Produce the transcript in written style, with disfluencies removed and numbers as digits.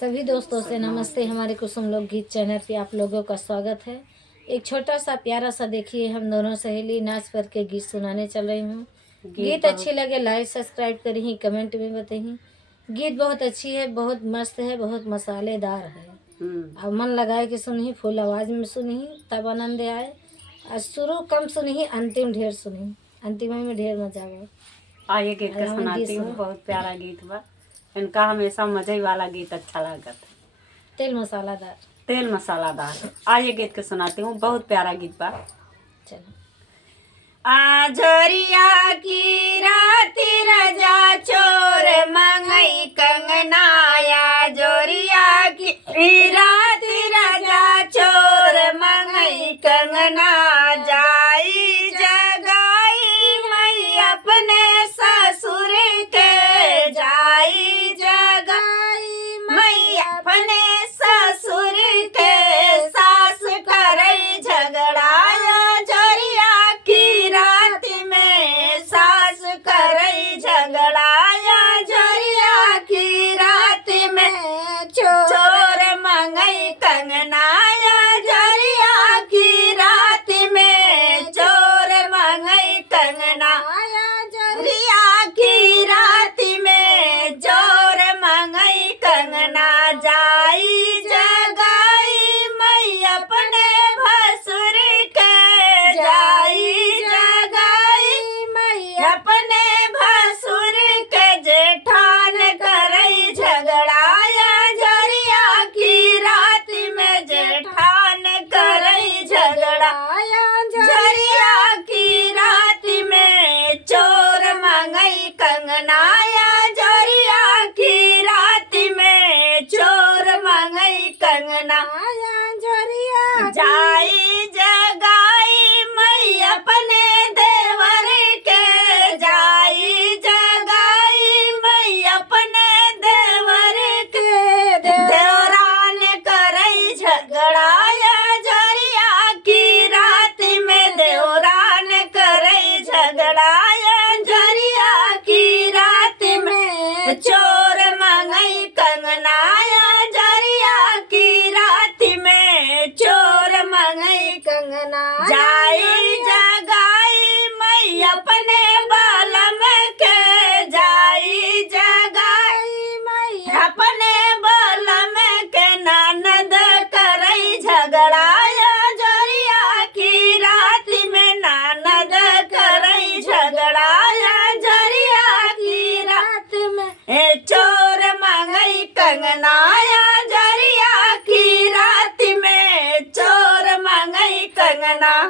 सभी दोस्तों से नमस्ते। हमारे कुसुम लोक गीत चैनल पे आप लोगों का स्वागत है। एक छोटा सा प्यारा सा देखिए, हम दोनों सहेली नाच पर के गीत सुनाने चल रही हूँ। गीत अच्छी लगे लाइक सब्सक्राइब करी, कमेंट में बताइए। गीत बहुत अच्छी है, बहुत मस्त है, बहुत मसालेदार है। अब मन लगाए कि सुनी, फुल आवाज़ में सुनी तब आनंद आए। और शुरू कम सुनी, अंतिम ढेर सुनी, अंतिम में ढेर मजा आए। आइए गीत का सुनाती हूँ। बहुत प्यारा गीत बा। इनका हमेशा मजे वाला गीत अच्छा लगता है। तेल मसालादार। आइए गीत के सुनाती हूँ। बहुत प्यारा गीत बा। चलो। आजोरिया की राती रजा चोर मंगई कंगनाया, जोरिया की राती रजा चोर मंगई कंगना, जाई जगाई मई अपने ससुर के, जाई जगाई मई अपने ससुर के, सास करई झगड़ाया जोरिया की रात में, सास करई झगड़ाया जोरिया की रात में, चोर मंगई कंगनाया जोरिया की रात में, चोर मंगई कंगनाया जोरिया की रात में, चोर मंगई कंगना, जाई जगाई मई अपने भसुर के, जाई जगाई मई अपने भसुर के, जेठान करई झगड़ाया जोरिया की रात में, जेठान करई झगड़ाया जोरिया की रात में, चोर मंगई कंगनाया जोरिया की रात में, चोर मंगई कंगनाया जोरिया, जाई जगाई मई अपने देवर के, जाई जगाई मई अपने देवर के, देवरान करई झगड़ाया जोरिया की रात में, देवरान करई झगड़ाया जोरिया की रात में, चोर मंगई कंगनाया जोरिया की रात में, चोर मंगई कंगना, जाई जगाई मई अपने बालम के, जाई जगाई मई अपने बालम के, ननद करई झगड़ाया जोरिया की रात में, ननद करई झगड़ाया जोरिया की रात में, चोर मंगई कंगनाया जोरिया की रात में, चोर मंगई कंगना।